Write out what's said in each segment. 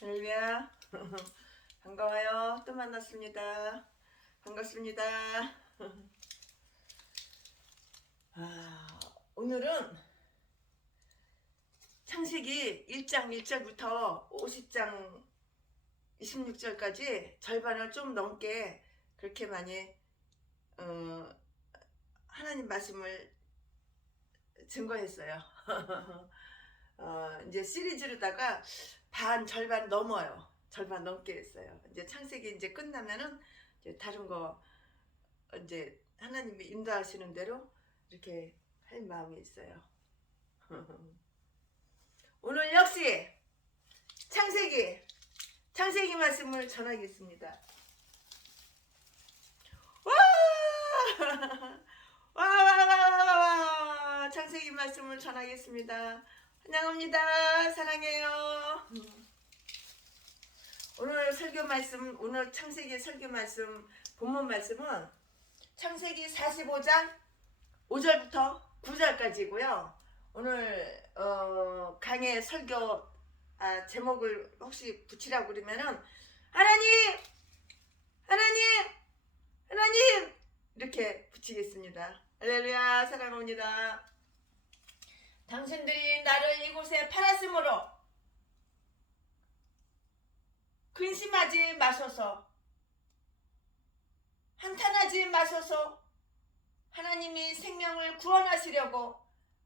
할렐루야. 반가워요. 또 만났습니다. 반갑습니다. 오늘은 창세기 1장 1절부터 50장 26절까지 절반을 좀 넘게 그렇게 많이 하나님 말씀을 증거했어요. 이제 시리즈로다가 절반 넘어요. 절반 넘게 했어요. 이제 창세기 이제 끝나면은 이제 다른 거 이제 하나님이 인도하시는 대로 이렇게 할 마음이 있어요. 오늘 역시 창세기 말씀을 전하겠습니다. 와! 창세기 말씀을 전하겠습니다. 환영합니다. 사랑해요. 오늘 창세기 설교 말씀, 본문 말씀은 창세기 45장 5절부터 9절까지고요. 오늘 강의 설교 제목을 혹시 붙이라고 그러면은 하나님 이렇게 붙이겠습니다. 할렐루야. 사랑합니다. 당신들이 나를 이곳에 팔았으므로 근심하지 마소서. 한탄하지 마소서. 하나님이 생명을 구원하시려고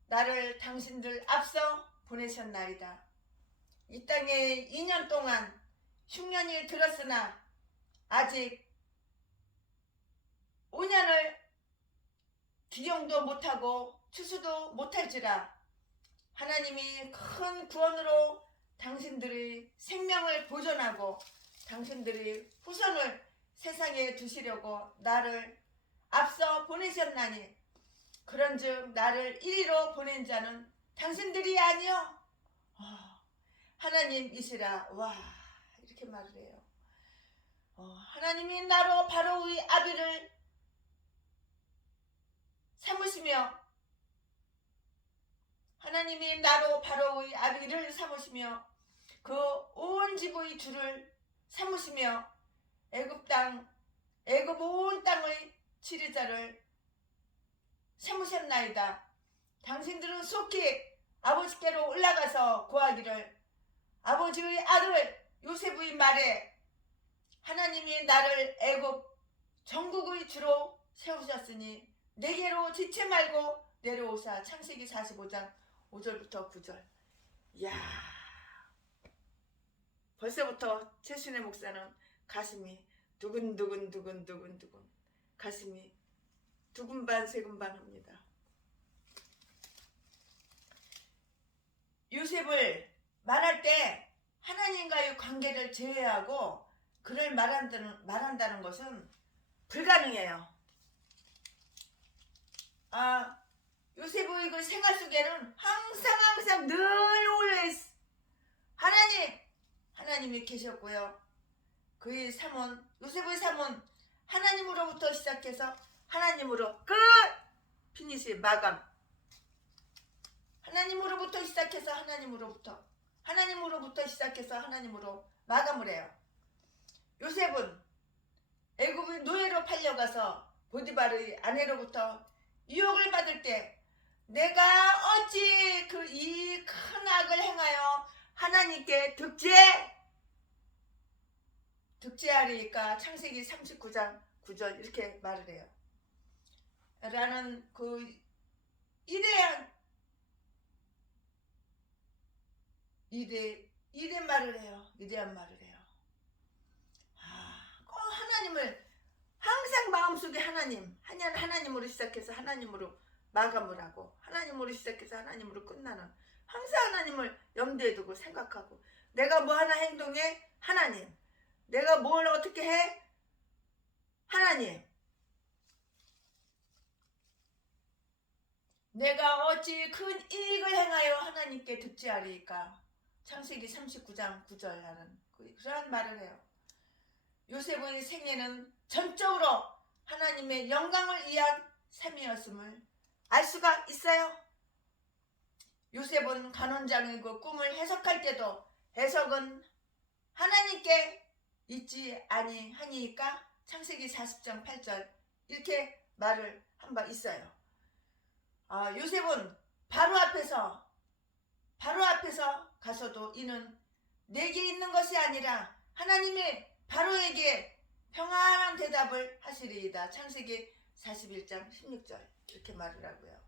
나를 당신들 앞서 보내셨나이다. 이 땅에 2년 동안 흉년이 들었으나 아직 5년을 기경도 못하고 추수도 못할지라 하나님이 큰 구원으로 당신들의 생명을 보존하고 당신들의 후손을 세상에 두시려고 나를 앞서 보내셨나니 그런즉 나를 이리로 보낸 자는 당신들이 아니요 하나님이시라. 와, 이렇게 말을 해요. 하나님이 나로 바로의 아비를 삼으시며 하나님이 나로 바로의 아비를 삼으시며 그 온 집의 주를 삼으시며 애굽 온 땅의 지리자를 삼으셨나이다. 당신들은 속히 아버지께로 올라가서 구하기를 아버지의 아들 요셉의 말에 하나님이 나를 애굽 전국의 주로 세우셨으니 내게로 지체 말고 내려오사. 창세기 45장 5절부터 9절. 이야, 벌써부터 최순애 목사는 가슴이 두근두근 가슴이 두근반 세근반 합니다. 요셉을 말할 때 하나님과의 관계를 제외하고 그를 말한다는 것은 불가능해요. 요셉의 그 생활 속에는 항상 늘 always 하나님이 계셨고요. 그의 삶은, 요셉의 삶은 하나님으로부터 시작해서 하나님으로 끝! 피니시 마감. 하나님으로부터 시작해서 하나님으로부터 시작해서 하나님으로 마감을 해요. 요셉은 애굽의 노예로 팔려가서 보디발의 아내로부터 유혹을 받을 때 내가 어찌 이 큰 악을 행하여 하나님께 득죄하리까. 창세기 39장 9절 이렇게 말을 해요. 라는 그 이대한 말을 해요. 이대한 말을 해요. 꼭 하나님을 항상 마음속에 하나님으로 시작해서 하나님으로 마감을 하고 하나님으로 시작해서 하나님으로 끝나는, 항상 하나님을 염두에 두고 생각하고 내가 뭐 하나 행동해 하나님, 내가 뭘 어떻게 해 하나님, 내가 어찌 큰 이익을 행하여 하나님께 득죄하리까. 창세기 39장 9절 하는 그러한 말을 해요. 요셉의 생애는 전적으로 하나님의 영광을 위한 삶이었음을 알 수가 있어요. 요셉은 간원장의 그 꿈을 해석할 때도 해석은 하나님께 있지 아니하니까 창세기 40장 8절 이렇게 말을 한 바 있어요. 요셉은 바로 앞에서 가서도 이는 내게 있는 것이 아니라 하나님이 바로에게 평안한 대답을 하시리이다. 창세기 41장 16절 이렇게 말을 하고요.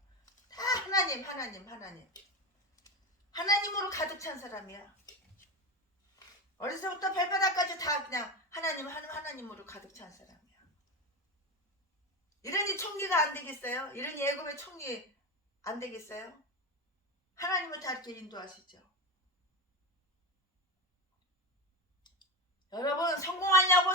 다 하나님으로 가득 찬 사람이야. 어려서부터 발바닥까지 다 그냥 하나님으로 가득 찬 사람이야. 이러니 총리가 안 되겠어요? 이러니 애굽의 총리 안 되겠어요? 하나님은 다 이렇게 인도하시죠. 여러분 성공하려고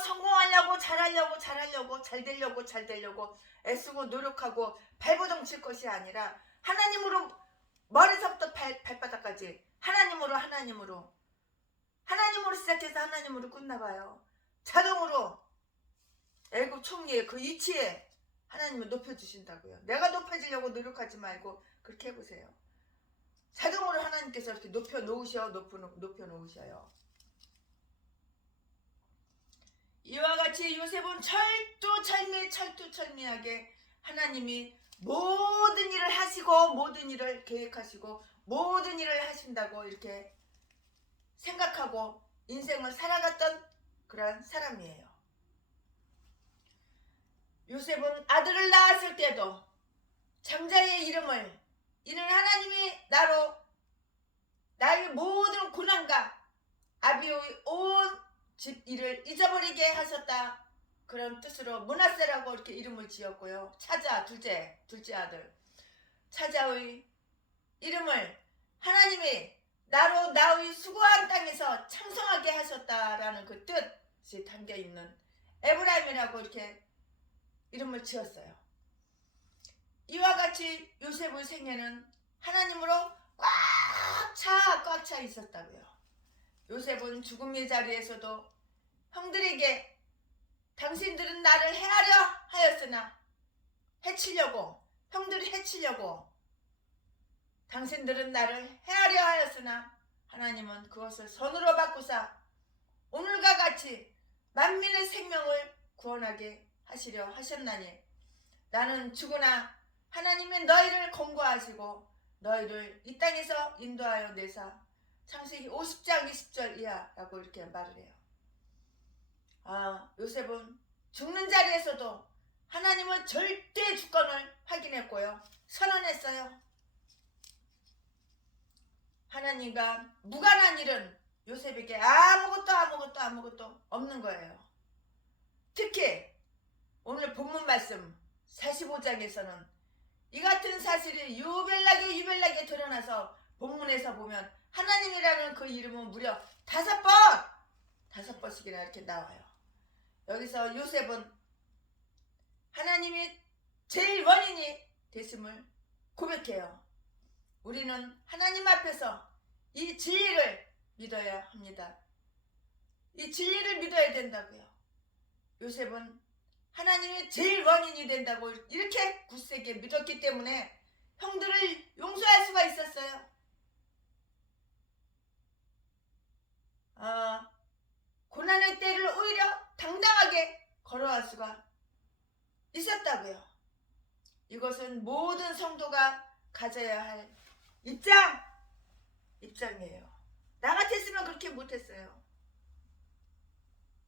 잘 되려고 애쓰고 노력하고 발버둥 칠 것이 아니라 하나님으로 머리서부터 발바닥까지 하나님으로 시작해서 하나님으로 끝나봐요. 자동으로 애굽 총리의 그 위치에 하나님을 높여주신다고요. 내가 높여지려고 노력하지 말고 그렇게 해보세요. 자동으로 하나님께서 이렇게 높여놓으셔요. 이와 같이 요셉은 철두철미하게 하나님이 모든 일을 하시고 모든 일을 계획하시고 모든 일을 하신다고 이렇게 생각하고 인생을 살아갔던 그런 사람이에요. 요셉은 아들을 낳았을 때도 장자의 이름을 이는 하나님이 나의 모든 고난과 아비의 온 집 일을 잊어버리게 하셨다. 그런 뜻으로 므낫세라고 이렇게 이름을 지었고요. 차자 둘째 아들 차자의 이름을 하나님이 나의 수고한 땅에서 창성하게 하셨다라는 그 뜻이 담겨있는 에브라임이라고 이렇게 이름을 지었어요. 이와 같이 요셉의 생애는 하나님으로 꽉 차 있었다고요. 요셉은 죽음의 자리에서도 형들에게 당신들은 나를 해하려 하였으나 형들이 해치려고 당신들은 나를 해하려 하였으나 하나님은 그것을 선으로 바꾸사 오늘과 같이 만민의 생명을 구원하게 하시려 하셨나니 나는 죽으나 하나님이 너희를 권고하시고 너희를 이 땅에서 인도하여 내사 창세기 50장 20절 이하라고 이렇게 말을 해요. 요셉은 죽는 자리에서도 하나님은 절대 주권을 확인했고요. 선언했어요. 하나님과 무관한 일은 요셉에게 아무것도 없는 거예요. 특히 오늘 본문 말씀 45장에서는 이 같은 사실이 유별나게 드러나서 본문에서 보면 하나님이라는 그 이름은 무려 5번씩이나 이렇게 나와요. 여기서 요셉은 하나님이 제일 원인이 됐음을 고백해요. 우리는 하나님 앞에서 이 진리를 믿어야 합니다. 이 진리를 믿어야 된다고요. 요셉은 하나님이 제일 원인이 된다고 이렇게 굳세게 믿었기 때문에 형들을 용서할 수가 있었어요. 고난의 때를 오히려 당당하게 걸어갈 수가 있었다고요. 이것은 모든 성도가 가져야 할 입장이에요. 나 같았으면 그렇게 못했어요.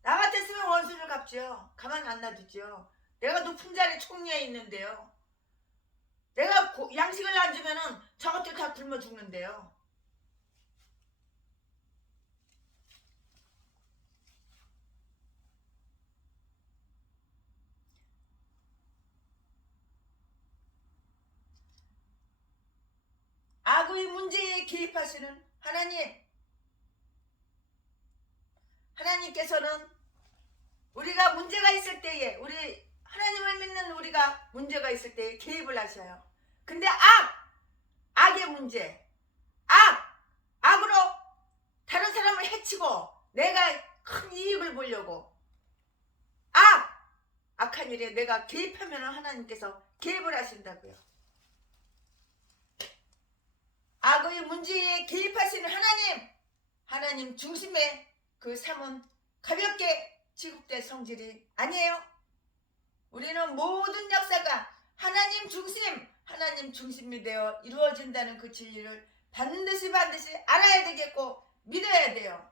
나 같았으면 원수를 갚죠. 가만 안 놔두죠. 내가 높은 자리 총리에 있는데요. 내가 양식을 안 주면은 저것들 다 굶어 죽는데요. 악의 문제에 개입하시는 하나님께서는 우리가 문제가 있을 때에 우리 하나님을 믿는 우리가 문제가 있을 때에 개입을 하셔요. 근데 악의 문제 악으로 다른 사람을 해치고 내가 큰 이익을 보려고 악한 일에 내가 개입하면 하나님께서 개입을 하신다고요. 악의 문제에 개입하시는 하나님 중심에 그 삶은 가볍게 취급될 성질이 아니에요. 우리는 모든 역사가 하나님 중심이 되어 이루어진다는 그 진리를 반드시 알아야 되겠고 믿어야 돼요.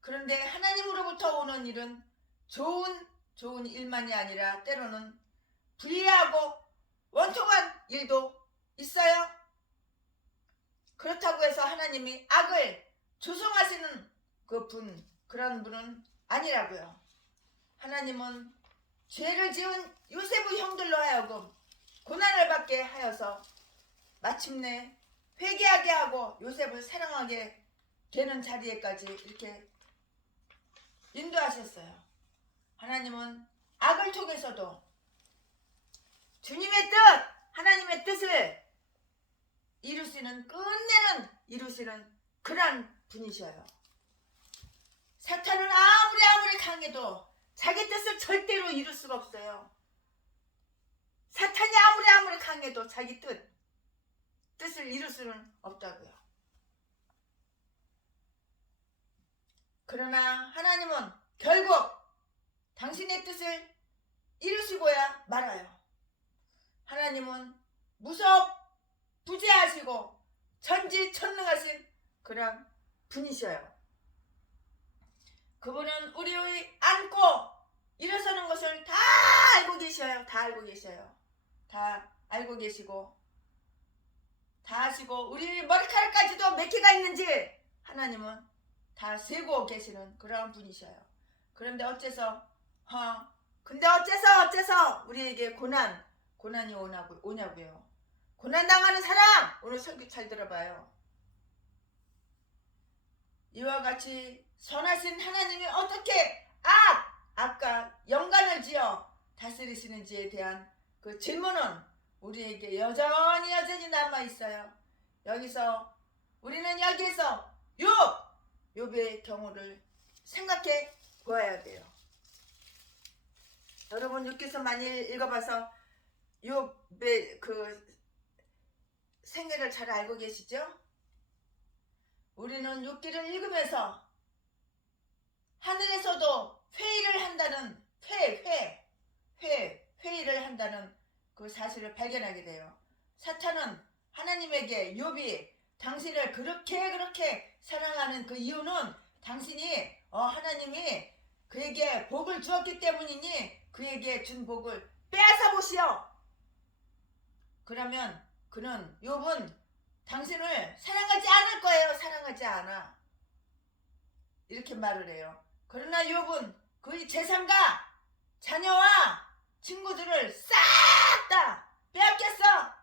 그런데 하나님으로부터 오는 일은 좋은 일만이 아니라 때로는 불의하고 원통한 일도 있어요. 그렇다고 해서 하나님이 악을 조성하시는 그런 분은 아니라고요. 하나님은 죄를 지은 요셉의 형들로 하여금 고난을 받게 하여서 마침내 회개하게 하고 요셉을 사랑하게 되는 자리에까지 이렇게 인도하셨어요. 하나님은 악을 통해서도 주님의 뜻, 하나님의 뜻을 끝내는 이루시는 그런 분이셔요. 사탄은 아무리 강해도 자기 뜻을 절대로 이룰 수가 없어요. 사탄이 아무리 강해도 자기 뜻을 이룰 수는 없다고요. 그러나 하나님은 결국 당신의 뜻을 이루시고야 말아요. 하나님은 무소부재하시고 전지천능하신 그런 분이셔요. 그분은 우리의 안고 일어서는 것을 다 알고 계셔요. 다 알고 계시고 다 아시고 우리 머리카락까지도 몇 개가 있는지 하나님은 다 세고 계시는 그러한 분이셔요. 그런데 어째서 우리에게 고난이 오냐고요. 고난당하는 사람, 오늘 설교 잘 들어봐요. 이와 같이 선하신 하나님이 어떻게 악과 연관을 지어 다스리시는지에 대한 그 질문은 우리에게 여전히 남아있어요. 우리는 여기에서 욥의 경우를 생각해 보아야 돼요. 여러분 욥기서 많이 읽어봐서 욥의 그 생애를 잘 알고 계시죠? 우리는 욥기를 읽으면서 하늘에서도 회의를 한다는 회의를 한다는 그 사실을 발견하게 돼요. 사탄은 하나님에게 욥이 당신을 그렇게 사랑하는 그 이유는 당신이 하나님이 그에게 복을 주었기 때문이니 그에게 준 복을 빼앗아 보시오. 그러면 욥은 당신을 사랑하지 않을 거예요. 사랑하지 않아. 이렇게 말을 해요. 그러나 욥은 그의 재산과 자녀와 친구들을 싹 다 빼앗겼어.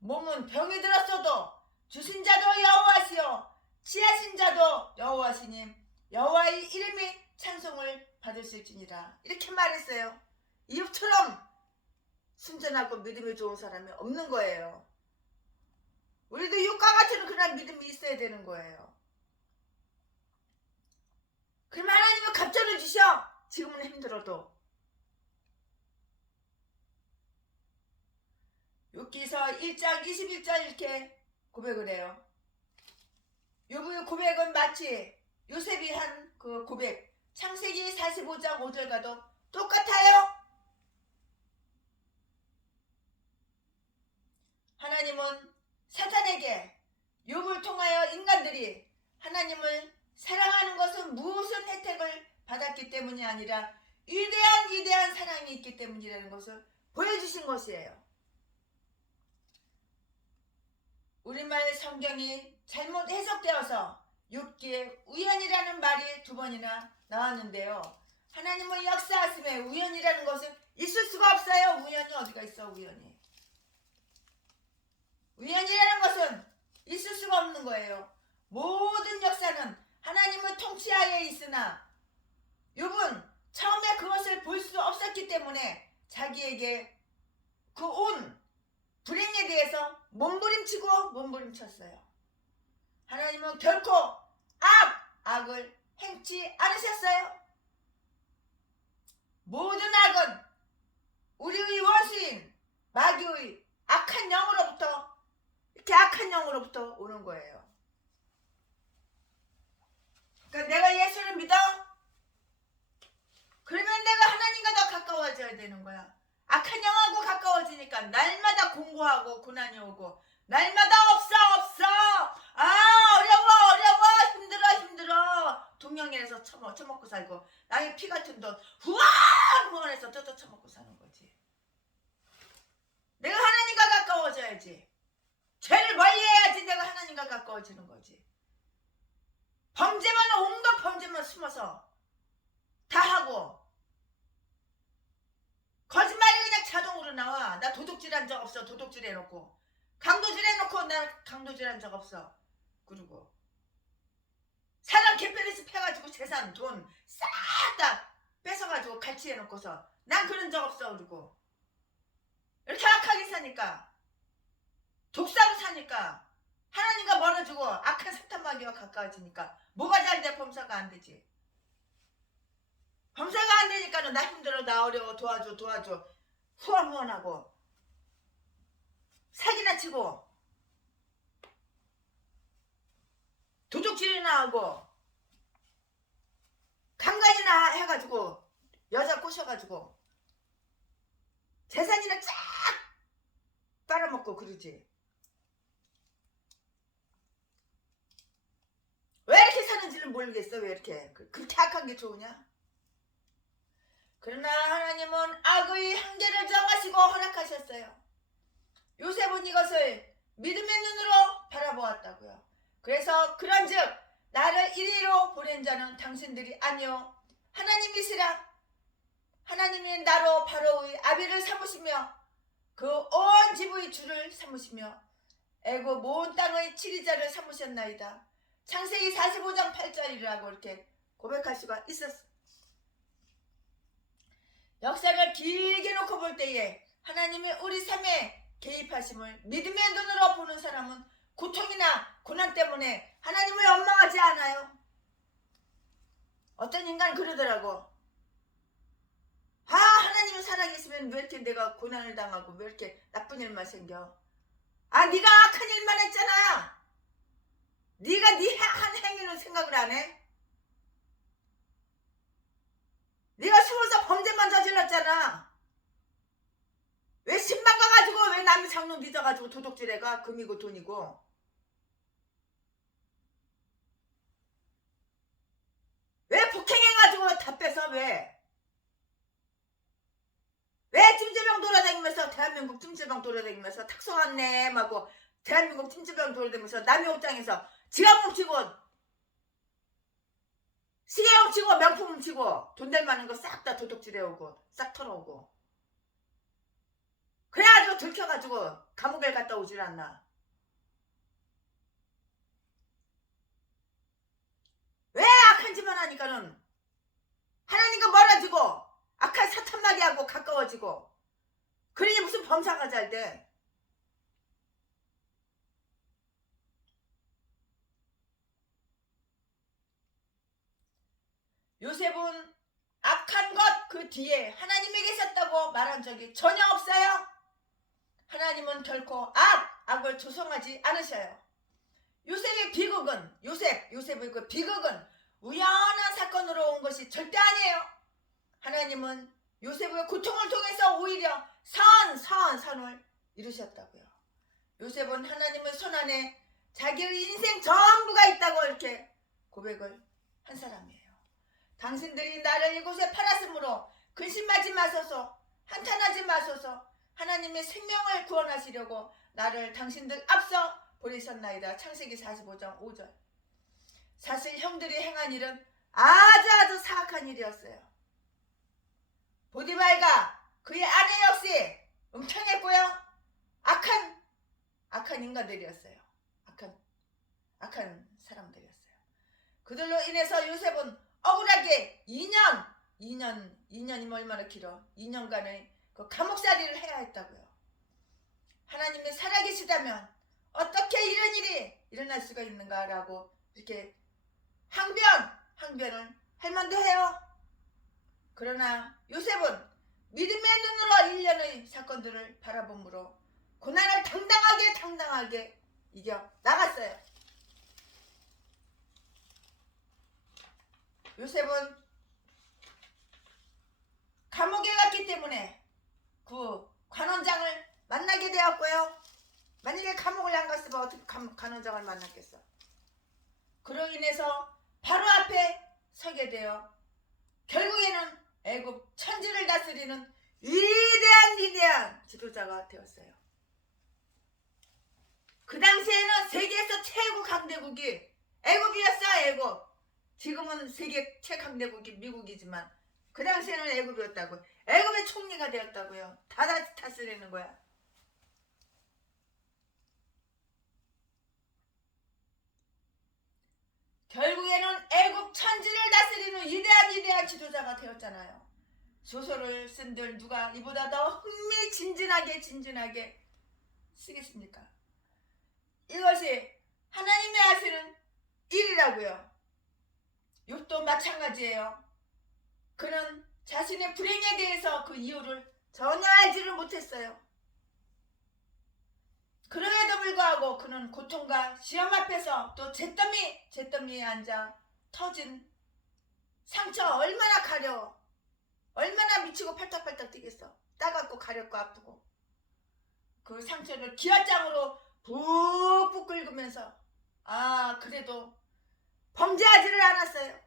몸은 병이 들었어도 주신 자도 여호와시요 치하신 자도 여호와시님 여호와의 이름이 찬송을 받으실지니라. 이렇게 말했어요. 욥처럼 순전하고 믿음이 좋은 사람이 없는 거예요. 우리도 욥과 같은 그런 믿음이 있어야 되는 거예요. 그럼 하나님은 갑절을 주셔. 지금은 힘들어도. 욥기서 1장 21절 이렇게 고백을 해요. 욥의 고백은 마치 요셉이 한 그 고백 창세기 45장 5절과도 똑같아요. 하나님은 사탄에게 욥을 통하여 인간들이 하나님을 사랑하는 것은 무슨 혜택을 받았기 때문이 아니라 위대한 사랑이 있기 때문이라는 것을 보여주신 것이에요. 우리말 성경이 잘못 해석되어서 욥기에 우연이라는 말이 2번이나 나왔는데요. 하나님은 역사하심에 우연이라는 것은 있을 수가 없어요. 우연이 어디가 있어. 우연이라는 것은 있을 수가 없는 거예요. 모든 역사는 하나님의 통치하에 있으나 욥은 처음에 그것을 볼 수 없었기 때문에 자기에게 그 온 불행에 대해서 몸부림쳤어요. 하나님은 결코 악을 행치 않으셨어요. 모든 악은 우리의 원수인 마귀의 악한 영으로부터 오는 거예요. 그러니까 내가 예수를 믿어? 그러면 내가 하나님과 더 가까워져야 되는 거야. 악한 영하고 가까워지니까 날마다 공부하고 고난이 오고 날마다 없어. 어려워 힘들어. 동영에서 처먹고 살고 나의 피 같은 돈 후원해서 뜯어 처먹고 사는 거지. 내가 하나님과 가까워져야지. 죄를 멀리해야지 내가 하나님과 가까워지는 거지. 범죄만 온갖 범죄만 숨어서 다 하고 거짓말이 그냥 자동으로 나와. 나 도둑질한 적 없어. 도둑질 해놓고 강도질 해놓고 나 강도질 한 적 없어. 그리고 사람 개뼈리스 패가지고 재산 돈 싹 다 뺏어가지고 갈취해놓고서 난 그런 적 없어. 그리고 이렇게 악하게 사니까 독사로 사니까 하나님과 멀어지고 악한 사탄마귀와 가까워지니까 뭐가 잘 돼? 범사가 안 되지. 범사가 안 되니까는 나 힘들어 나 어려워 도와줘 후원하고 사기나 치고 도둑질이나 하고 강간이나 해가지고 여자 꼬셔가지고 재산이나 쫙 빨아먹고 그러지. 왜 이렇게 사는지를 모르겠어. 왜 이렇게 그렇게 악한 게 좋으냐? 그러나 하나님은 악의 한계를 정하시고 허락하셨어요. 요셉은 이것을 믿음의 눈으로 바라보았다고요. 그래서 그런즉 나를 이리로 보낸 자는 당신들이 아니요 하나님이시라. 하나님이 나로 바로의 아비를 삼으시며 그 온 집의 주를 삼으시며 애굽 온 땅의 치리자를 삼으셨나이다. 창세기 45장 8절이라고 이렇게 고백할 수가 있었어. 역사를 길게 놓고 볼 때에 하나님이 우리 삶에 개입하심을 믿음의 눈으로 보는 사람은 고통이나 고난 때문에 하나님을 원망하지 않아요. 어떤 인간 그러더라고. 하나님은 살아계시면 왜 이렇게 내가 고난을 당하고 왜 이렇게 나쁜 일만 생겨? 네가 악한 일만 했잖아. 네가 네 한 행위는 생각을 안 해? 네가 숨어서 범죄만 저질렀잖아. 왜 신방 가가지고 왜 남의 장로 믿어가지고 도둑질해가 금이고 돈이고. 왜 폭행해가지고 다 뺏어? 왜 찜질방 돌아다니면서 대한민국 찜질방 돌아다니면서 탁송한냄하고 대한민국 찜질방 돌아다니면서 남의 옷장에서 지갑 훔치고 시계 훔치고 명품 훔치고 돈 될 만한 거 싹 다 도둑질해오고 싹 털어오고 그래가지고 들켜가지고 감옥에 갔다 오질 않나. 왜 악한 짓만 하니까는 하나님과 멀어지고 악한 사탄마귀하고 가까워지고 그러니 무슨 범사가 잘 돼. 요셉은 악한 것 그 뒤에 하나님이 계셨다고 말한 적이 전혀 없어요. 하나님은 결코 악을 조성하지 않으셔요. 요셉의 비극은 요셉의 그 비극은 우연한 사건으로 온 것이 절대 아니에요. 하나님은 요셉의 고통을 통해서 오히려 선을 이루셨다고요. 요셉은 하나님의 손 안에 자기의 인생 전부가 있다고 이렇게 고백을 한 사람이에요. 당신들이 나를 이곳에 팔았으므로 근심하지 마소서, 한탄하지 마소서. 하나님의 생명을 구원하시려고 나를 당신들 앞서 보내셨나이다. 창세기 45장 5절. 사실 형들이 행한 일은 아주 사악한 일이었어요. 보디발과 그의 아내 역시 음탕했고요. 악한 인간들이었어요. 악한 사람들이었어요. 그들로 인해서 요셉은 억울하게 2년이면 얼마나 길어? 2년간의 그 감옥살이를 해야 했다고요. 하나님이 살아계시다면 어떻게 이런 일이 일어날 수가 있는가라고 이렇게 항변을 할 만도 해요. 그러나 요셉은 믿음의 눈으로 일련의 사건들을 바라보므로 고난을 당당하게 이겨 나갔어요. 요셉은 감옥에 갔기 때문에 그 관원장을 만나게 되었고요. 만약에 감옥을 안 갔으면 어떻게 관원장을 만났겠어. 그로 인해서 바로 앞에 서게 되어 결국에는 애굽 천지를 다스리는 위대한 지도자가 되었어요. 그 당시에는 세계에서 최고 강대국이 애굽이었어. 애굽. 지금은 세계 최강대국이 미국이지만 그 당시에는 애굽이었다고. 애굽의 총리가 되었다고요. 다 다스리는 거야. 결국에는 애굽 천지를 다스리는 위대한 지도자가 되었잖아요. 소설을 쓴들 누가 이보다 더 흥미진진하게 쓰겠습니까? 이것이 하나님의 하시는 일이라고요. 욥도 마찬가지예요. 그는 자신의 불행에 대해서 그 이유를 전혀 알지를 못했어요. 그럼에도 불구하고 그는 고통과 시험 앞에서 또 잿더미에 앉아 터진 상처 얼마나 가려워. 얼마나 미치고 팔딱팔딱 뛰겠어. 따갑고 가렵고 아프고 그 상처를 기아장으로 푹푹 긁으면서 그래도 범죄하지를 않았어요.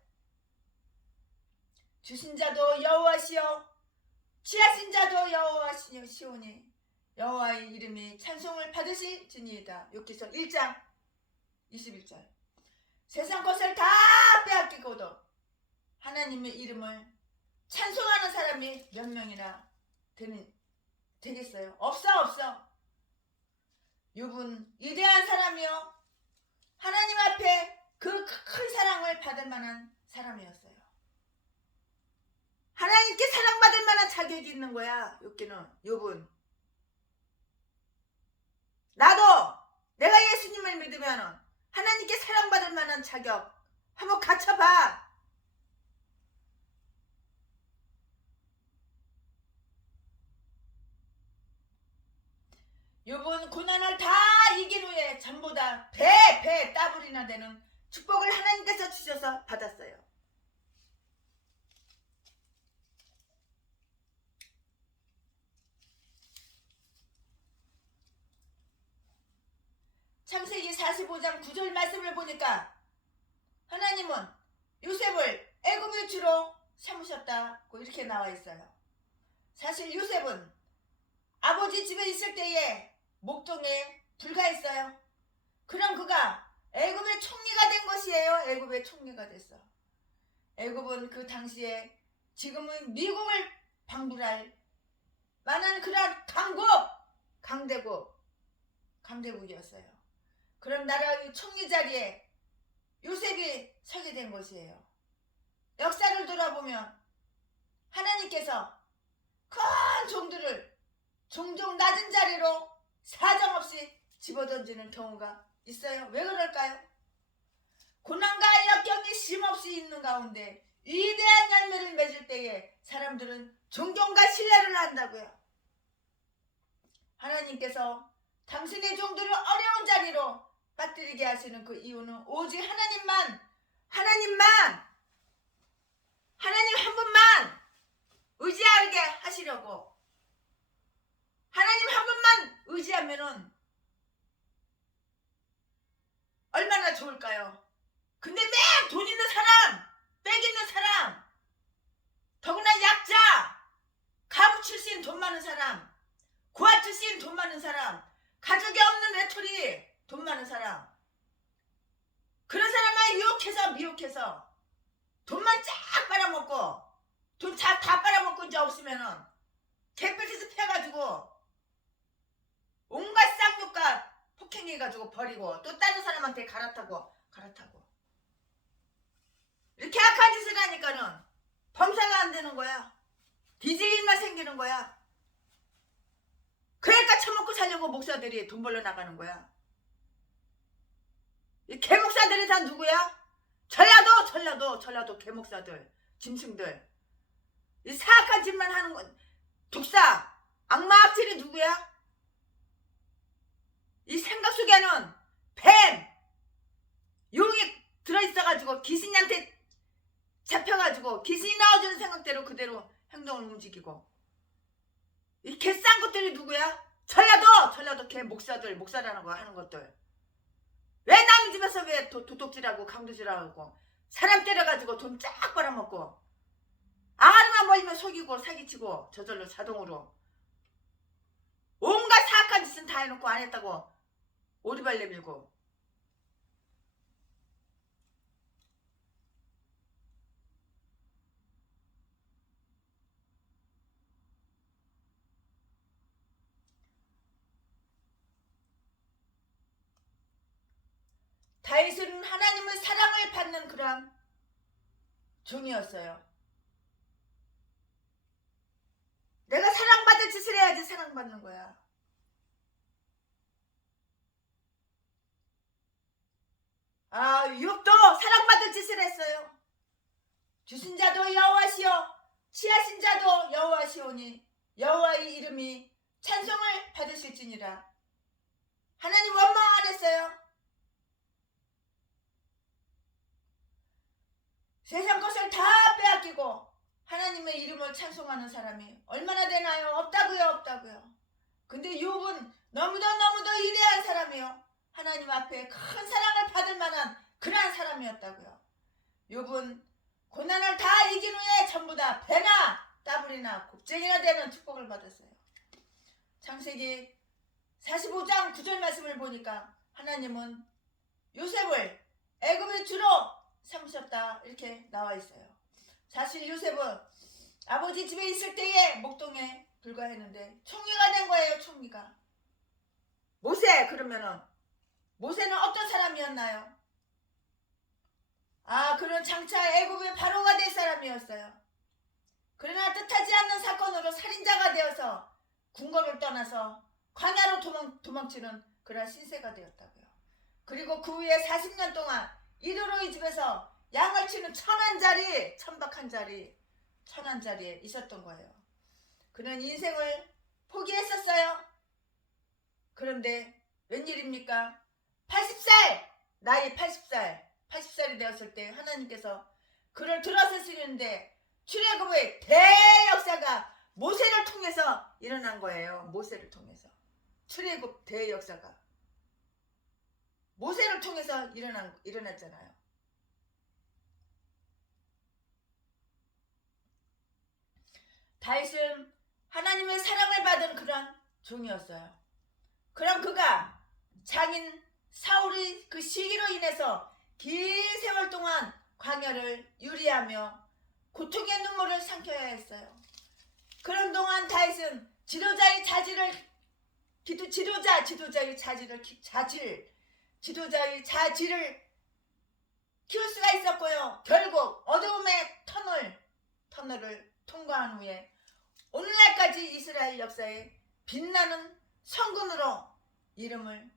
주신 자도 여호와시요 취하신 자도 여호와시오니 여호와의 이름이 찬송을 받으실지니이다. 욥기서 1장 21절. 세상 것을 다 빼앗기고도 하나님의 이름을 찬송하는 사람이 몇 명이나 되겠어요? 없어. 욥은 위대한 사람이요 하나님 앞에 그 큰 사랑을 받을 만한 사람이었어요. 하나님께 사랑받을 만한 자격이 있는 거야. 욥은. 나도 내가 예수님을 믿으면 하나님께 사랑받을 만한 자격 한번 갖춰봐. 욥은 고난을 다 이긴 후에 전보다 배 따블이나 되는 축복을 하나님께서 주셔서 받았어요. 창세기 45장 9절 말씀을 보니까 하나님은 요셉을 애굽의 주로 삼으셨다고 이렇게 나와 있어요. 사실 요셉은 아버지 집에 있을 때에 목동에 불과했어요. 그럼 그가 애굽의 총리가 된 것이에요. 애굽의 총리가 됐어. 애굽은 그 당시에 지금은 미국을 방불할 만한 그런 강대국이었어요. 그런 나라의 총리 자리에 요셉이 서게 된 것이에요. 역사를 돌아보면 하나님께서 큰 종들을 종종 낮은 자리로 사정없이 집어던지는 경우가 있어요. 왜 그럴까요? 고난과 역경이 쉼없이 있는 가운데 위대한 열매를 맺을 때에 사람들은 존경과 신뢰를 한다고요. 하나님께서 당신의 종들을 어려운 자리로 빠뜨리게 하시는 그 이유는 오직 하나님 한 분만 의지하게 하시려고. 하나님 한 분만 의지하면은 얼마나 좋을까요? 근데 매일 돈 있는 사람, 빽 있는 사람, 더구나 약자, 가부 출신 돈 많은 사람, 고아 출신 돈 많은 사람, 가족이 없는 외톨이 돈 많은 사람, 그런 사람만 미혹해서 돈만 쫙 빨아먹고 돈 다 빨아먹고 이제 없으면은 개뿔에서 패가지고 온갖 쌍욕과 폭행해가지고 버리고 또 다른 사람한테 갈아타고 이렇게 악한 짓을 하니까는 범사가 안 되는 거야. 뒤질 일만 생기는 거야. 그러니까 처먹고 살려고 목사들이 돈 벌러 나가는 거야. 이 개목사들이 다 누구야? 전라도 개목사들, 짐승들. 이 사악한 짓만 하는 건 독사, 악마 악질이 누구야? 이 생각 속에는 뱀, 용이 들어있어가지고 귀신한테 잡혀가지고 귀신이 나와주는 생각대로 그대로 행동을 움직이고. 이 개싼 것들이 누구야? 전라도 개 목사라는 거 하는 것들. 왜 남의 집에서 왜 도둑질하고 강도질하고 사람 때려가지고 돈 쫙 벌어먹고 아가리만 벌리면 속이고 사기치고 저절로 자동으로 온갖 사악한 짓은 다 해놓고 안 했다고 오리발 내밀고. 다윗은 하나님의 사랑을 받는 그런 종이었어요. 내가 사랑받을 짓을 해야지 사랑받는 거야. 욥도 사랑받을 짓을 했어요. 주신 자도 여호와시요 취하신 자도 여호와시오니 여호와의 이름이 찬송을 받으실지니라. 하나님 원망 안 했어요. 세상 것을 다 빼앗기고 하나님의 이름을 찬송하는 사람이 얼마나 되나요? 없다고요. 근데 욥은 너무도 위대한 사람이요. 하나님 앞에 큰 사랑을 받을 만한 그러한 사람이었다고요. 욥은 고난을 다 이긴 후에 전부 다 배나 따블이나 곱쟁이나 되는 축복을 받았어요. 창세기 45장 9절 말씀을 보니까 하나님은 요셉을 애굽의 주로 삼으셨다 이렇게 나와 있어요. 사실 요셉은 아버지 집에 있을 때에 목동에 불과했는데 총리가 된 거예요. 총리가. 모세 그러면은 모세는 어떤 사람이었나요? 그는 장차 애굽의 바로가 될 사람이었어요. 그러나 뜻하지 않는 사건으로 살인자가 되어서 궁궐을 떠나서 광야로 도망치는 그런 신세가 되었다고요. 그리고 그 후에 40년 동안 이도로의 집에서 양을 치는 천박한 자리에 있었던 거예요. 그는 인생을 포기했었어요. 그런데 웬일입니까? 나이 80살이 되었을 때 하나님께서 그를 들어서시는데 출애굽의 대역사가 모세를 통해서 일어난 거예요. 모세를 통해서. 출애굽 대역사가 모세를 통해서 일어났잖아요. 다윗은 하나님의 사랑을 받은 그런 종이었어요. 그럼 그가 장인 사울의 그 시기로 인해서 긴 세월 동안 광야를 유리하며 고통의 눈물을 삼켜야 했어요. 그런 동안 다윗은 지도자의 자질을 키울 수가 있었고요. 결국 어두움의 터널을 통과한 후에 오늘날까지 이스라엘 역사에 빛나는 성군으로 이름을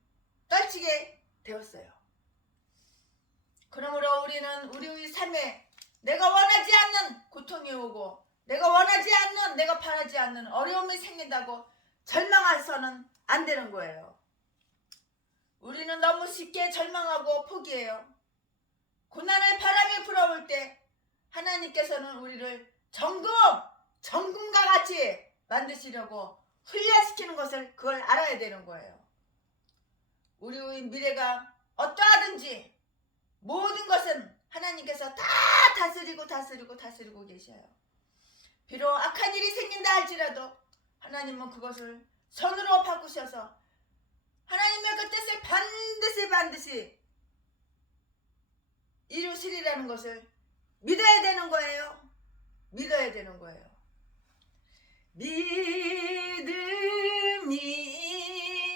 떨치게 되었어요. 그러므로 우리는 우리의 삶에 내가 원하지 않는 고통이 오고 내가 바라지 않는 어려움이 생긴다고 절망해서는 안 되는 거예요. 우리는 너무 쉽게 절망하고 포기해요. 고난의 바람이 불어올 때 하나님께서는 우리를 정금과 같이 만드시려고 훈련시키는 것을 그걸 알아야 되는 거예요. 우리의 미래가 어떠하든지 모든 것은 하나님께서 다 다스리고 계셔요. 비록 악한 일이 생긴다 할지라도 하나님은 그것을 선으로 바꾸셔서 하나님의 그 뜻을 반드시 이루시리라는 것을 믿어야 되는 거예요. 믿음이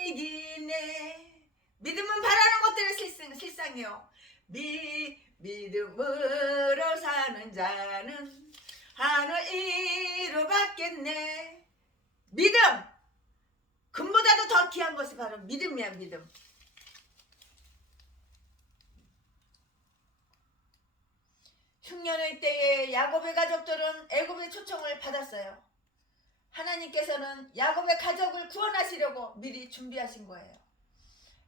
이기네. 믿음은 바라는 것들의 실상이요. 믿음으로 사는 자는 하늘 이루받겠네. 믿음! 금보다도 더 귀한 것이 바로 믿음이야. 믿음. 흉년의 때에 야곱의 가족들은 애굽의 초청을 받았어요. 하나님께서는 야곱의 가족을 구원하시려고 미리 준비하신 거예요.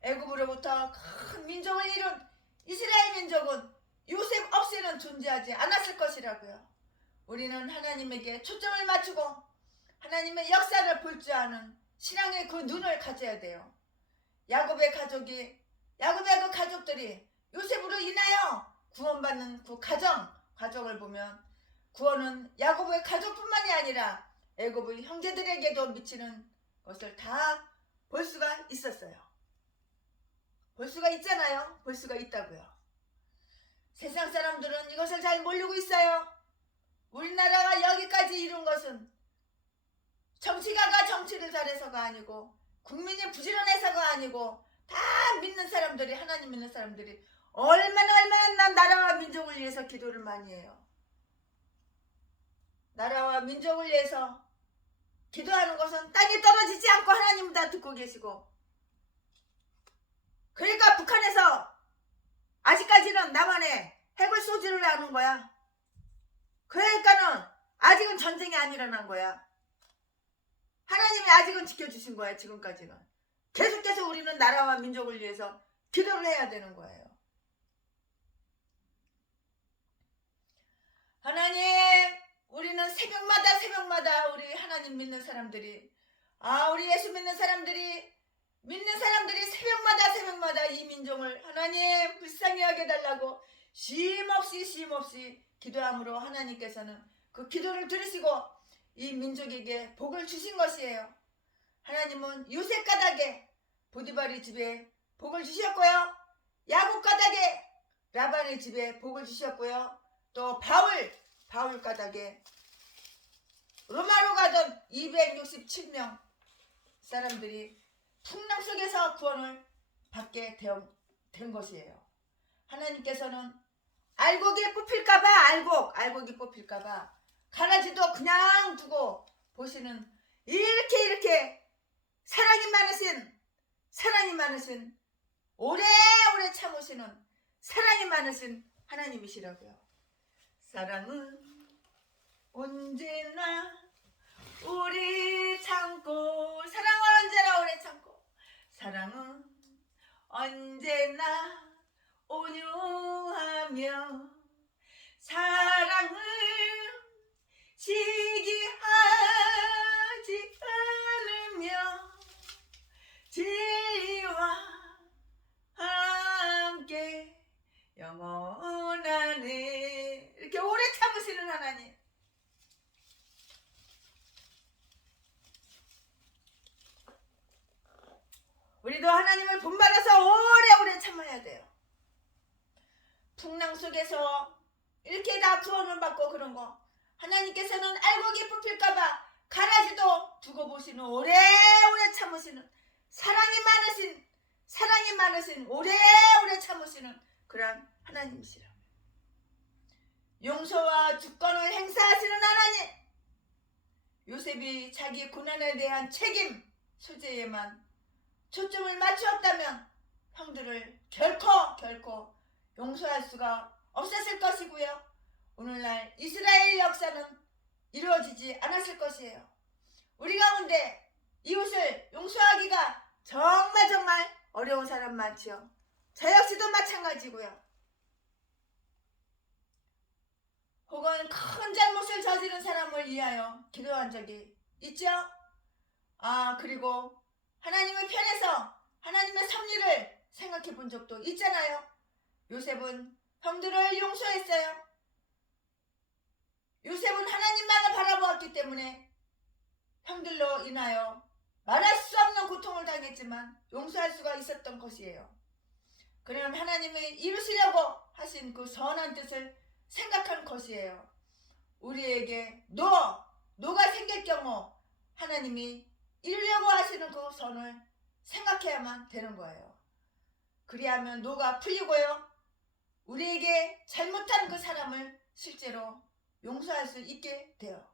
애굽으로부터 큰 민족을 이룬 이스라엘 민족은 요셉 없이는 존재하지 않았을 것이라고요. 우리는 하나님에게 초점을 맞추고 하나님의 역사를 볼 줄 아는 신앙의 그 눈을 가져야 돼요. 야곱의 그 가족들이 요셉으로 인하여 구원받는 그 가정을 보면 구원은 야곱의 가족뿐만이 아니라 애굽의 형제들에게도 미치는 것을 다 볼 수가 있었어요. 볼 수가 있잖아요. 볼 수가 있다고요. 세상 사람들은 이것을 잘 모르고 있어요. 우리나라가 여기까지 이룬 것은 정치가가 정치를 잘해서가 아니고 국민이 부지런해서가 아니고 다 믿는 사람들이 하나님 믿는 사람들이 얼마나 나라와 민족을 위해서 기도를 많이 해요. 나라와 민족을 위해서 기도하는 것은 땅에 떨어지지 않고 하나님은 다 듣고 계시고 그러니까 북한에서 아직까지는 남한에 핵을 쏘지를 않은 거야. 그러니까는 아직은 전쟁이 안 일어난 거야. 하나님이 아직은 지켜주신 거야. 지금까지는 계속해서 우리는 나라와 민족을 위해서 기도를 해야 되는 거예요. 하나님, 우리는 새벽마다 우리 하나님 믿는 사람들이 우리 예수 믿는 사람들이 새벽마다 이 민족을 하나님 불쌍히 하게 달라고 쉼없이 기도함으로 하나님께서는 그 기도를 들으시고 이 민족에게 복을 주신 것이에요. 하나님은 요셉 가닥에 보디발의 집에 복을 주셨고요. 야곱 가닥에 라반의 집에 복을 주셨고요. 또 바울 가닥에 로마로 가던 267명 사람들이 풍랑 속에서 구원을 받게 된 것이에요. 하나님께서는 알곡이 뽑힐까봐 가라지도 그냥 두고 보시는 이렇게 사랑이 많으신 오래오래 참으시는 사랑이 많으신 하나님이시라고요. 사랑은 언제나 우리 참고 사랑은 언제나 오래 참고 사랑은 언제나 온유하며 사랑은 시기하지 않으며 진리와 함께 영원하네. 이렇게 오래 참으시는 하나님. 우리도 하나님을 본받아서 오래오래 참아야 돼요. 풍랑 속에서 이렇게 다 구원을 받고 그런 거 하나님께서는 알곡이 뽑힐까봐 가라지도 두고 보시는 오래오래 참으시는 사랑이 많으신 오래오래 참으시는 그런 하나님이시라고요. 용서와 주권을 행사하시는 하나님. 요셉이 자기 고난에 대한 책임 소재에만 초점을 맞추었다면 형들을 결코 용서할 수가 없었을 것이고요. 오늘날 이스라엘 역사는 이루어지지 않았을 것이에요. 우리 가운데 이웃을 용서하기가 정말 어려운 사람 많지요. 저 역시도 마찬가지고요. 혹은 큰 잘못을 저지른 사람을 위하여 기도한 적이 있죠. 그리고 하나님의 편에서 하나님의 섭리를 생각해 본 적도 있잖아요. 요셉은 형들을 용서했어요. 요셉은 하나님만을 바라보았기 때문에 형들로 인하여 말할 수 없는 고통을 당했지만 용서할 수가 있었던 것이에요. 그는 하나님이 이루시려고 하신 그 선한 뜻을 생각한 것이에요. 우리에게 노가 생길 경우 하나님이 이루려고 하시는 그 선을 생각해야만 되는 거예요. 그리하면 노가 풀리고요. 우리에게 잘못한 그 사람을 실제로 용서할 수 있게 돼요.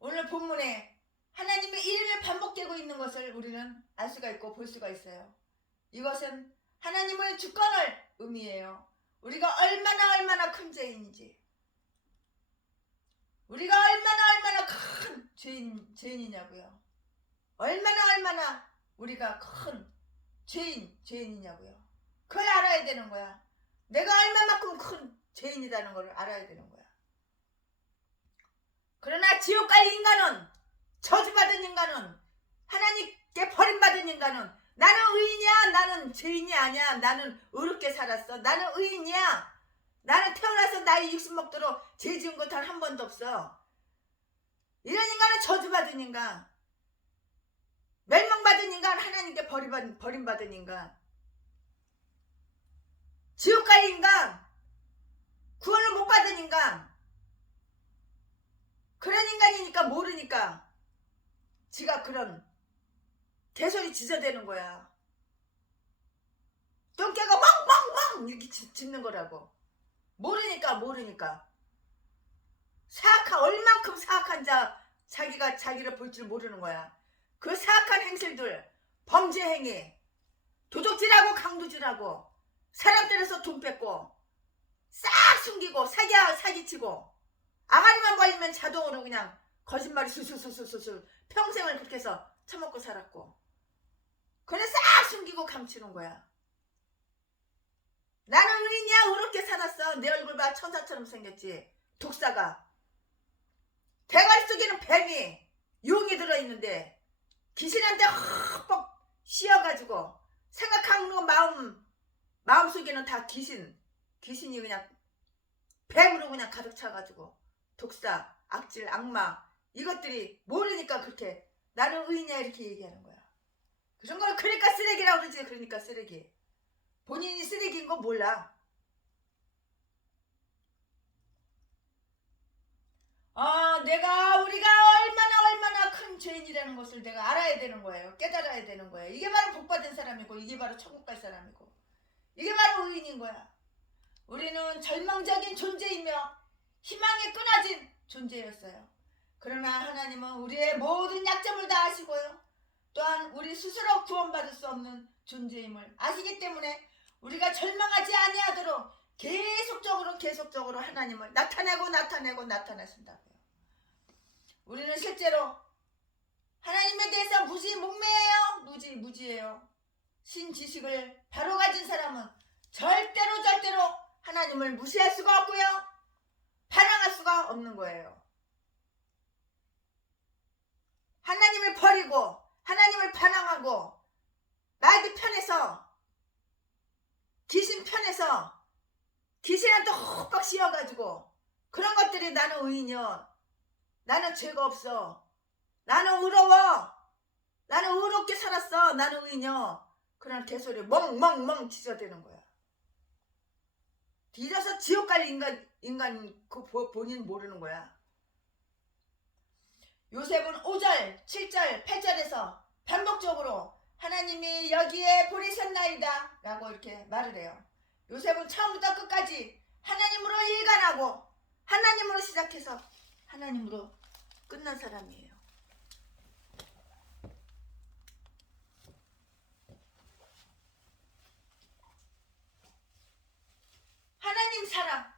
오늘 본문에 하나님의 이름이 반복되고 있는 것을 우리는 알 수가 있고 볼 수가 있어요. 이것은 하나님의 주권을 의미해요. 우리가 얼마나 큰 죄인인지, 우리가 얼마나 큰 죄인이냐고요. 얼마나 우리가 큰 죄인이냐고요. 그걸 알아야 되는 거야. 내가 얼마만큼 큰 죄인이라는 걸 알아야 되는 거야. 그러나 지옥 갈 인간은, 저주받은 인간은, 하나님께 버림받은 인간은, 나는 의인이야, 나는 죄인이 아니야, 나는 의롭게 살았어, 나는 의인이야, 나는 태어나서 나이 60 먹도록 죄 지은 것 단 한 번도 없어. 이런 인간은 저주받은 인간, 멸망받은 인간, 하나님께 버림받은 인간, 지옥 갈 인간, 구원을 못 받은 인간, 그런 인간이니까 모르니까 지가 그런 개소리 지저대는 거야. 똥개가 멍멍멍 이렇게 짖는 거라고. 모르니까 사악한, 얼만큼 사악한 자기가 자기를 볼 줄 모르는 거야. 그 사악한 행실들, 범죄 행위, 도둑질하고 강도질하고 사람 때려서 돈 뺏고 싹 숨기고 사기치고 아가리만 걸리면 자동으로 그냥 거짓말이 수수수수수 평생을 그렇게 해서 처먹고 살았고, 그래 싹 숨기고 감추는 거야. 나는 의인이야, 의롭게 살았어. 내 얼굴 봐, 천사처럼 생겼지. 독사가 대가리 속에는 뱀이, 용이 들어있는데 귀신한테 헉뻑 씌어가지고 생각하는 거 마음속에는 다 귀신이 그냥 뱀으로 그냥 가득 차가지고 독사, 악질, 악마, 이것들이 모르니까 그렇게 나는 의인이야 이렇게 얘기하는 거야. 그런 걸 그러니까 쓰레기라고 그러지. 그러니까 쓰레기. 본인이 쓰레기인 거 몰라. 우리가 얼마나 큰 죄인이라는 것을 내가 알아야 되는 거예요. 깨달아야 되는 거예요. 이게 바로 복받은 사람이고, 이게 바로 천국 갈 사람이고, 이게 바로 의인인 거야. 우리는 절망적인 존재이며 희망이 끊어진 존재였어요. 그러나 하나님은 우리의 모든 약점을 다 아시고요, 또한 우리 스스로 구원받을 수 없는 존재임을 아시기 때문에 우리가 절망하지 아니하도록 계속적으로 하나님을 나타내신다고요. 우리는 실제로 하나님에 대해서 무지예요. 신지식을 바로 가진 사람은 절대로 하나님을 무시할 수가 없고요, 반항할 수가 없는 거예요. 하나님을 버리고 하나님을 반항하고 마귀 편에서, 귀신 편에서 귀신한테 헛박 씌어가지고 그런 것들이 나는 의인이여, 나는 죄가 없어, 나는 의로워, 나는 의롭게 살았어, 나는 의인이여, 그런 개소리 멍멍멍 지저대는 거야. 뒤져서 지옥 갈 인간 그 본인 모르는 거야. 요셉은 5절, 7절, 8절에서 반복적으로 하나님이 여기에 보내셨나이다 라고 이렇게 말을 해요. 요셉은 처음부터 끝까지 하나님으로 일관하고 하나님으로 시작해서 하나님으로 끝난 사람이에요. 하나님 사랑,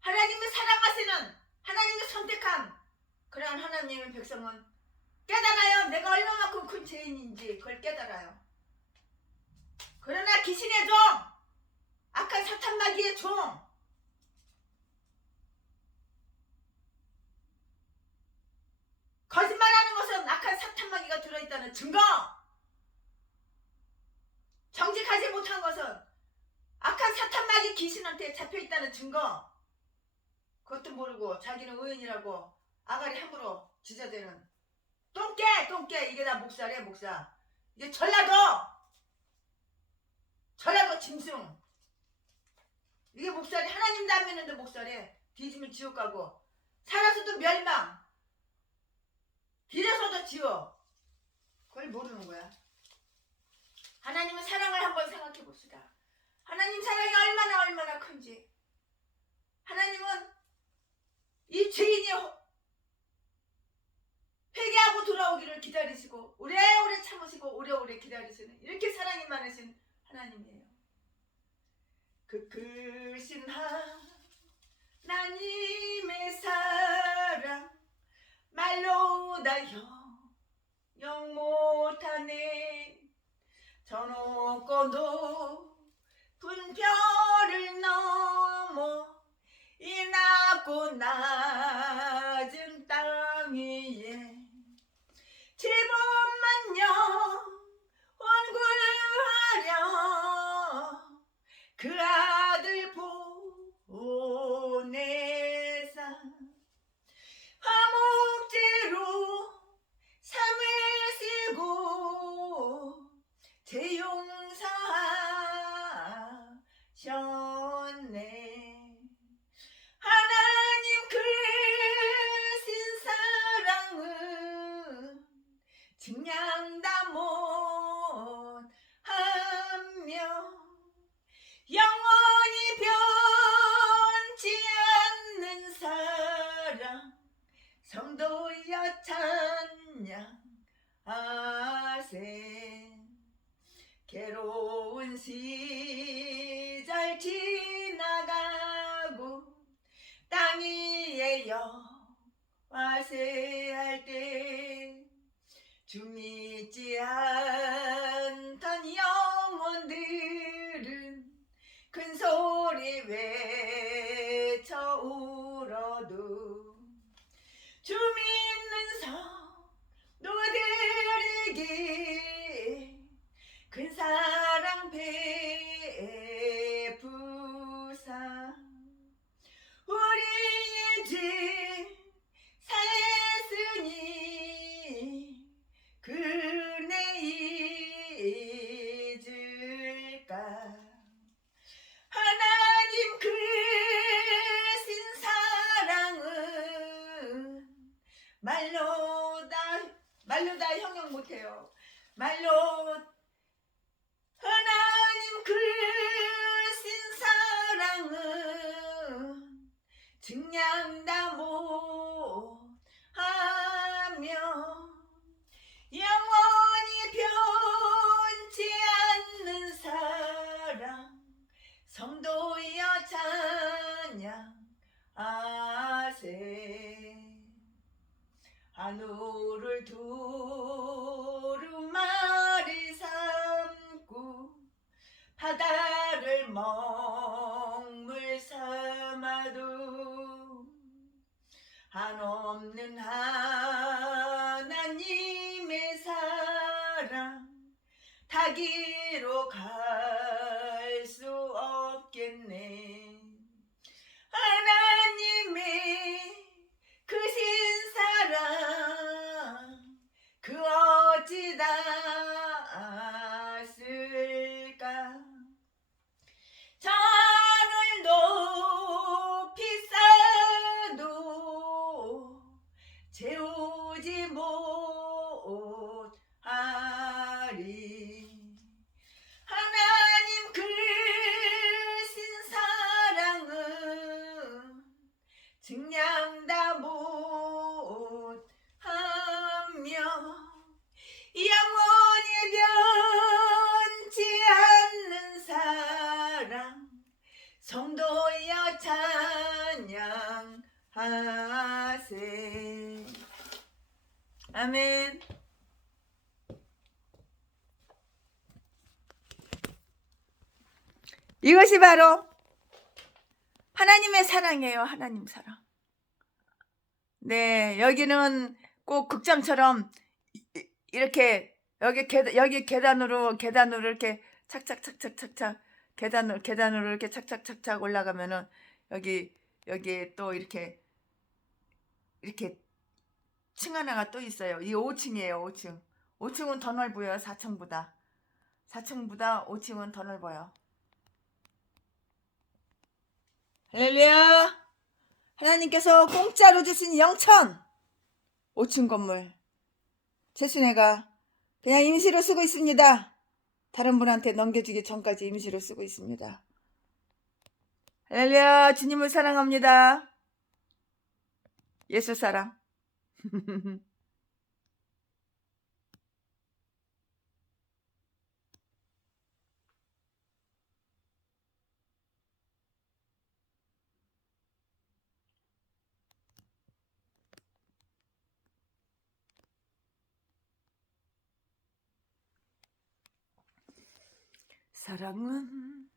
하나님을 사랑하시는, 하나님을 선택한 그런 하나님의 백성은 깨달아요. 내가 얼마만큼 큰 죄인인지 그걸 깨달아요. 그러나 귀신의 종, 악한 사탄 마귀의 종, 거짓말하는 것은 악한 사탄 마귀가 들어있다는 증거, 정직하지 못한 것은 악한 사탄 마귀 귀신한테 잡혀있다는 증거, 그것도 모르고 자기는 의인이라고 아가리 함부로 지저대는 똥개, 이게 다 목사래. 목사, 이게 전라도 짐승, 이게 목사래. 하나님도 안 믿는데 목사래. 뒤지면 지옥 가고, 살아서도 멸망, 뒤져서도 지옥. 그걸 모르는 거야. 하나님의 사랑을 한번 생각해 봅시다. 하나님 사랑이 얼마나 큰지. 하나님은 이 죄인이 회개하고 돌아오기를 기다리시고 오래오래 참으시고 오래오래 기다리시는, 이렇게 사랑이 많으신 하나님이에요. 그 크신 하나님의 사랑 말로 다 영 못하네. 저 높고 그 아들 보내사 화목제로 삶을 쓰고 제 용서하셨네. 하나님 크신 사랑은 증량다 못하며 영원히 변치 않는 사랑 성도여 찬양하세. 괴로운 시절 지나가고 땅 위에 여와세할 때 주 믿지 않던 영혼들은 큰 소리 외쳐 울어도 주 믿는 성도들에게 큰 사랑 베푸사 우리의 죄 사했으니 그네 잊을까. 하나님 크신 사랑은 말로 다 형용 못해요. 말로. 하나님 크신 사랑은 증량다 못하며 영원히 변치 않는 사랑 성도여 찬양하세. 하늘을 두루마리 삼고 바다를 먹물 삼아도 한없는 하나님의 사랑 타기로 갈 수 없겠네. 하나님의 크신 사랑 그 어찌 닿았을까. 산을 높이 쌓아도 채우지 못하리. 하나님 크신 사랑은 증량다 못하며 영원히 변치 않는 사랑 성도여 찬양하세. 아멘. 이것이 바로 하나님의 사랑이에요. 하나님 사랑. 네, 여기는 꼭 극장처럼 이렇게 여기 계단으로 이렇게 착착착착착착 계단으로 이렇게 착착착착 올라가면은 여기 또 이렇게 층 하나가 또 있어요. 이 5층이에요. 5층. 5층은 더 넓어요. 4층보다 5층은 더 넓어요. 할렐루야. 하나님께서 공짜로 주신 영천 5층 건물 최순애가 그냥 임시로 쓰고 있습니다. 다른 분한테 넘겨주기 전까지 임시로 쓰고 있습니다. 할렐루야. 주님을 사랑합니다. 예수 사랑. 사랑은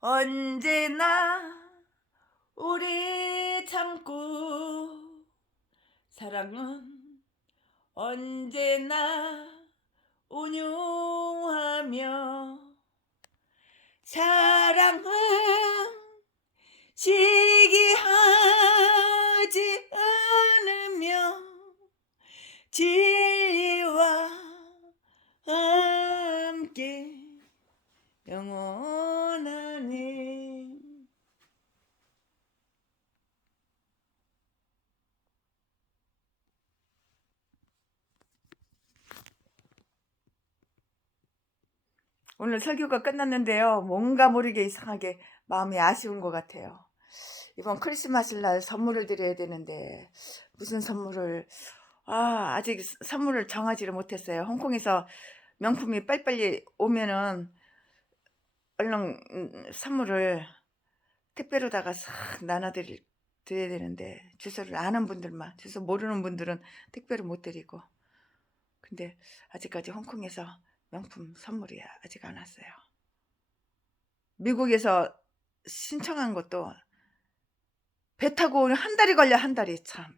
언제나 오래 참고 사랑은 언제나 온유하며 사랑 시기하지 않으며 진리와 함께 영원하니. 오늘 설교가 끝났는데요. 뭔가 모르게 이상하게 마음이 아쉬운 것 같아요. 이번 크리스마스 날 선물을 드려야 되는데 무슨 선물을 아직 선물을 정하지를 못했어요. 홍콩에서 명품이 빨리빨리 오면은 얼른 선물을 택배로다가 싹 나눠드려야 되는데 주소를 아는 분들만, 주소 모르는 분들은 택배로 못 드리고. 근데 아직까지 홍콩에서 명품 선물이 아직 안 왔어요. 미국에서 신청한 것도 배 타고 오늘 한 달이 걸려. 한 달이 참.